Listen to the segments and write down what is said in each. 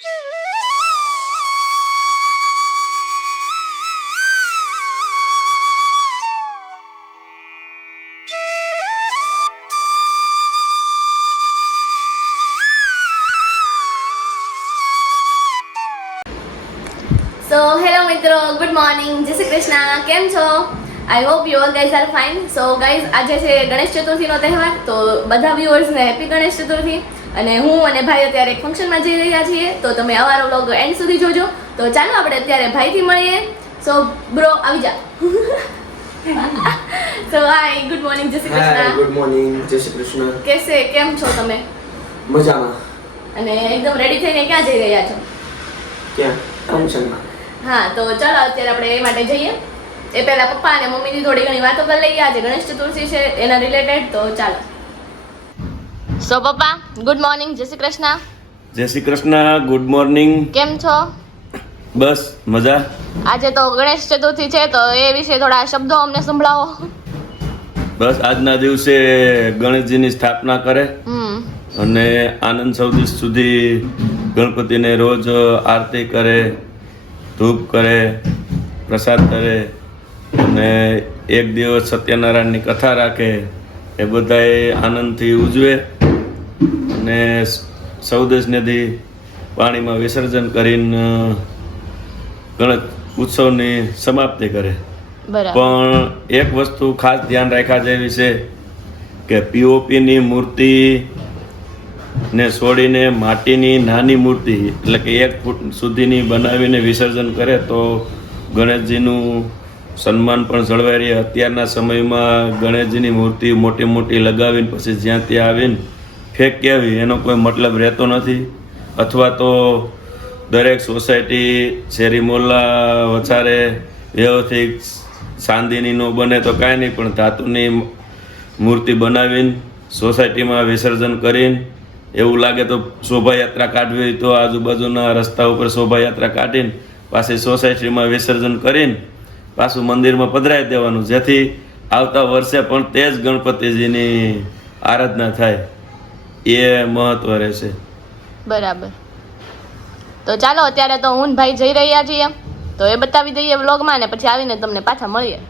So hello મિત્રો, good morning, જય શ્રી કૃષ્ણ. કેમ છો? I hope you all guys are fine. So guys, આજે છે ગણેશ ચતુર્થીનો તહેવાર, તો બધા વ્યુઅર્સને હેપી ગણેશ ચતુર્થી. અને હું અને ભાઈ અત્યારે એક ફંક્શનમાં જઈ રહ્યા છીએ, તો તમે અમારો વ્લોગ એન્ડ સુધી જોજો. તો ચાલો આપણે અત્યારે ભાઈથી મળીએ. સો બ્રો, આવી જા. સો હાય, ગુડ મોર્નિંગ, જય શ્રી કૃષ્ણ. ગુડ મોર્નિંગ, જય શ્રી કૃષ્ણ. કેમ છો તમે? મજામાં. અને એકદમ રેડી થઈને ક્યાં જઈ રહ્યા છો? ક્યાં? ફંક્શનમાં. હા, તો ચાલો અત્યારે આપણે એ માટે જઈએ. એ પહેલા પપ્પા અને મમ્મીની થોડી ઘણી વાતો કરી લઈએ. આજે ગણેશ ચતુર્થી છે એના રિલેટેડ. તો ચાલો. સો પપ્પા, ગુડ મોર્નિંગ, જય શ્રી કૃષ્ણ. જય શ્રી કૃષ્ણ, ગુડ મોર્નિંગ. કેમ છો? બસ મજા. આજે તો ગણેશ ચતુર્થી છે, તો એ વિશે થોડા શબ્દો અમને સંભળાવો. બસ આજના દિવસે ગણેશજીની સ્થાપના કરે અને આનંદ સુધી ગણપતિને રોજ આરતી કરે, ધૂપ કરે, પ્રસાદ કરે અને એક દિવસ સત્યનારાયણની કથા રાખે. એ બધાએ આનંદથી ઉજવે અને ચૌદશ નદી પાણીમાં વિસર્જન કરીને ગણેશ ઉત્સવની સમાપ્તિ કરે. પણ એક વસ્તુ ખાસ ધ્યાન રાખ્યા જેવી છે કે પીઓપીની મૂર્તિ ને છોડીને માટીની નાની મૂર્તિ એટલે કે 1 ફૂટ સુધીની બનાવીને વિસર્જન કરે તો ગણેશજીનું સન્માન પણ જળવાઈ રહે. અત્યારના સમયમાં ગણેશજીની મૂર્તિ મોટી મોટી લગાવીને પછી જ્યાં ત્યાં આવીને ફેંકી આવી એનો કોઈ મતલબ રહેતો નથી. અથવા તો દરેક સોસાયટી, શેરી મોહલ્લા વચારે વ્યવસ્થિત ચાંદીની ન બને તો કાંઈ નહીં, પણ ધાતુની મૂર્તિ બનાવીને સોસાયટીમાં વિસર્જન કરીને એવું લાગે તો શોભાયાત્રા કાઢવી હોય તો આજુબાજુના રસ્તા ઉપર શોભાયાત્રા કાઢીને પાછી સોસાયટીમાં વિસર્જન કરીને પાછું મંદિરમાં પધરાવી દેવાનું, જેથી આવતા વર્ષે પણ તે જ ગણપતિજીની આરાધના થાય. એ મહત્વ રહેશે. બરાબર. તો ચાલો અત્યારે તો હું ભાઈ જઈ રહ્યા છીએ, તો એ બતાવી દઈએ વ્લોગમાં ને પછી આવીને તમને પાછા મળીએ.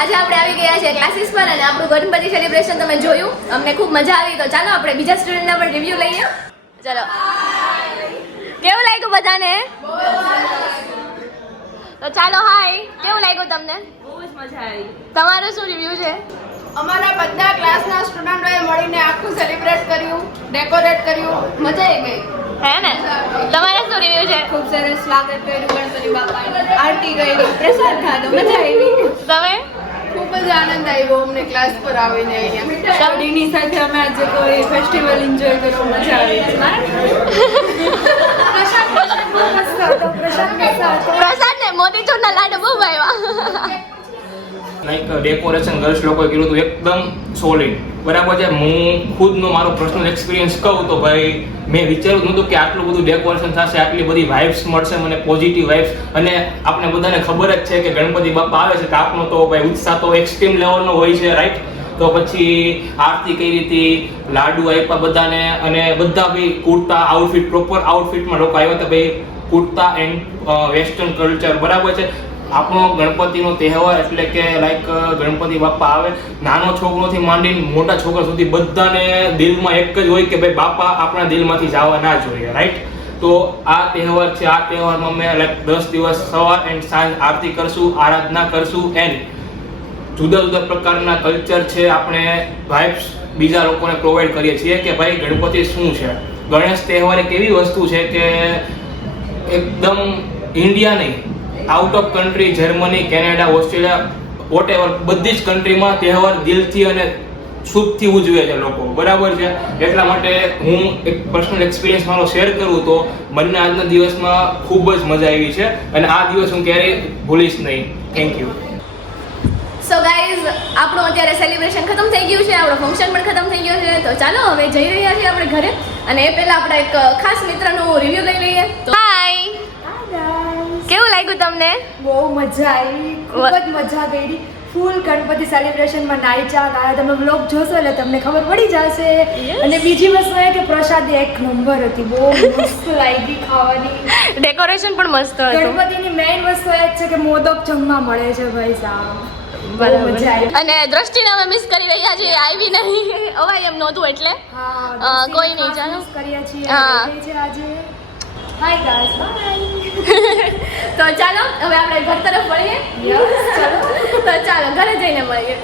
આજે આપણે આવી ગયા છે ક્લાસીસ પર અને આપણું ગણપતિ સેલિબ્રેશન તમે જોયું, અમને ખૂબ મજા આવી. તો ચાલો આપણે બીજા સ્ટુડન્ટના પણ રિવ્યુ લઈએ. ચાલો, કેવું લાગ્યું બધાને? તો ચાલો, હાય, કેવું લાગ્યું તમને? બહુ જ મજા આવી. તમારો શું રિવ્યુ છે? અમારા બધા ક્લાસના સ્ટુડન્ટોએ મળીને આખું સેલિબ્રેટ કર્યું, ડેકોરેટ કર્યું, મજા આવી ગઈ. હે ને? તમારે શું રિવ્યુ છે? ખૂબ સરસ સ્વાગત કર્યું ગણપતિ બાપાનું, આરતી કરી, પ્રસાદ ખાધો, મજા આવી. તમે? ખૂબ જ આનંદ આવ્યો અમને ક્લાસ પર આવીને અહીંયા. સ્ટડીની સાથે અમે આજે કોઈ ફેસ્ટિવલ એન્જોય કર્યો, મજા આવી. પ્રસાદ ને મોતીચૂરના લાડુ બહુ ભાવ્યા. લાઈક ડેકોરેશન ગર્લ્સ લોકોએ કર્યું હતું એકદમ સોલિડ, બરાબર છે. હું ખુદનો મારો પર્સનલ એક્સપિરિયન્સ કહું તો ભાઈ મેં વિચાર્યું નહોતું કે આટલું બધું ડેકોરેશન થશે, આટલી બધી વાઇબ્સ મળશે મને, પોઝિટિવ વાઇબ્સ. અને આપણે બધાને ખબર જ છે કે ગણપતિ બાપા આવે છે તો આપણો તો ભાઈ ઉત્સાહ તો એક્સ્ટ્રીમ લેવલનો હોય છે, રાઈટ? તો પછી આરતી કઈ રીતે, લાડુ આપ્યા બધાને, અને બધા ભાઈ કુર્તા આઉટફિટ, પ્રોપર આઉટફિટમાં લોકો આવ્યા હતા ભાઈ, કુર્તા એન્ડ વેસ્ટર્ન કલ્ચર, બરાબર છે. આપણો ગણપતિનો તહેવાર એટલે કે લાઈક ગણપતિ બાપા આવે, નાનો છોકરોથી માંડીને મોટા છોકરા સુધી બધાને દિલમાં એક જ હોય કે ભાઈ બાપા આપણા દિલમાંથી જવા ના જોઈએ, રાઈટ? તો આ તહેવાર છે, આ તહેવારમાં અમે લાઈક 10 દિવસ સવાર એન્ડ સાંજ આરતી કરશું, આરાધના કરશું, એન્ડ જુદા જુદા પ્રકારના કલ્ચર છે, આપણે વાઇબ્સ બીજા લોકોને પ્રોવાઈડ કરીએ છીએ કે ભાઈ ગણપતિ શું છે. ગણેશ તહેવાર એક એવી વસ્તુ છે કે એકદમ ઇન્ડિયા નહીં, out of country, Germany, Canada, Australia, whatever, બધી જ કન્ટ્રીમાં તહેવાર દિલથી અને શુભથી ઉજવે છે લોકો, બરાબર છે. એટલા માટે હું એક પર્સનલ એક્સપિરિયન્સ મારો શેર કરું તો બંને આજના દિવસમાં ખૂબ જ મજા આવી છે અને આ દિવસ હું ક્યારેય ભૂલીશ નહીં. Thank you. સો ગાઈઝ, આપણું અત્યારે સેલિબ્રેશન ખતમ થઈ ગયું છે, આપણો ફંક્શન પણ ખતમ થઈ ગયો છે. તો ચાલો હવે જઈ રહ્યા છીએ આપણે ઘરે, અને એ પહેલા આપણે એક ખાસ મિત્રનું રિવ્યુ લઈ લઈએ. તો હાય, કેવું લાગ્યું તમને? બહુ મજા આવી, ખૂબ જ મજા કરી. ફૂલ ગણપતિ સેલિબ્રેશનમાં નાચ્યા ગાયા. તમે વ્લોગ જોશો એટલે તમને ખબર પડી જશે. અને બીજી વસ્તુ એ કે પ્રસાદ એક નંબર હતી, બહુ મસ્ત લાગી ખાવાની. ડેકોરેશન પણ મસ્ત હતું. ગણપતિની મેઇન વસ્તુ એ જ છે કે મોદક જમવા મળે છે ભાઈ સાહેબ. બહુ મજા આવી. અને દ્રષ્ટિને અમે મિસ કરી રહ્યા છીએ, આવી નહીં, અવાય એમ નહોતું એટલે. હા, કોઈ નહીં, ખાસ ચાલો. miss કરીએ છીએ. હા. ગઈ છે આજે. Hi guys, bye. તો ચાલો હવે આપણે ઘર તરફ વળીએ. યસ, ચાલો. તો ચાલો ઘરે જઈને મળીએ.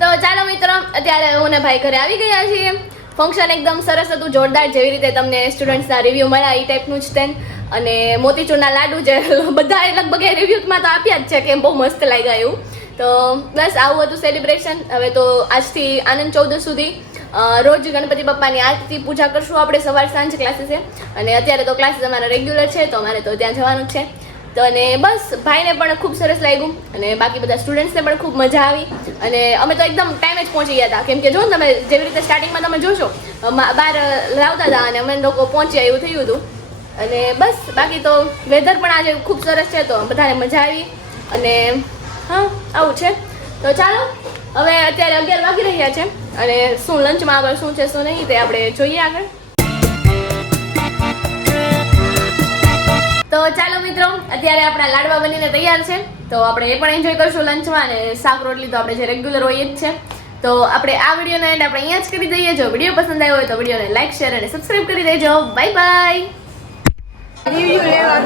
તો ચાલો મિત્રો, અત્યારે હું ને ભાઈ ઘરે આવી ગયા છીએ. ફંક્શન એકદમ સરસ હતું, જોરદાર, જેવી રીતે તમને સ્ટુડન્ટ્સના રિવ્યૂ મળ્યા એ ટાઈપનું જ તેન. અને મોતીચૂરના લાડુ જે બધાએ લગભગ એ રિવ્યૂમાં તો આપ્યા જ છે કે બહુ મસ્ત લાગ્યા એવું. તો બસ આવું હતું સેલિબ્રેશન. હવે તો આજથી આનંદ ચૌદસ સુધી રોજ ગણપતિ બાપ્પાની આરતી પૂજા કરશું આપણે સવાર સાંજ ક્લાસીસે. અને અત્યારે તો ક્લાસીસ અમારા રેગ્યુલર છે તો અમારે તો ત્યાં જવાનું જ છે. તો અને બસ ભાઈને પણ ખૂબ સરસ લાગ્યું અને બાકી બધા સ્ટુડન્ટ્સને પણ ખૂબ મજા આવી. અને અમે તો એકદમ ટાઈમે જ પહોંચી ગયા હતા, કેમ કે જો ને તમે જેવી રીતે સ્ટાર્ટિંગમાં તમે જોશો બહાર લાવતા હતા અને અમે લોકો પહોંચ્યા એવું થયું હતું. અને બસ બાકી તો વેધર પણ આજે ખૂબ સરસ છે તો બધાને મજા આવી. અને હા, આવું છે. તો ચાલો હવે અત્યારે 11 વાગી રહ્યા છે અને શું લંચમાં આગળ શું છે શું નહીં તે આપણે જોઈએ આગળ. તો ચાલો મિત્રો, અત્યારે આપણા લાડવા બનીને તૈયાર છે તો આપણે એ પણ એન્જોય કરશું લંચમાં. અને શાક રોટલી તો આપણે જે રેગ્યુલર હોય એ જ છે. તો આપણે આ વિડીયોનો એન્ડ આપણે અહીંયા જ કરી દઈએ. જો વિડીયો પસંદ આવ્યો હોય તો વિડીયોને લાઈક, શેર અને સબસ્ક્રાઈબ કરી દેજો. Bye bye. રિવ્યુ લેવા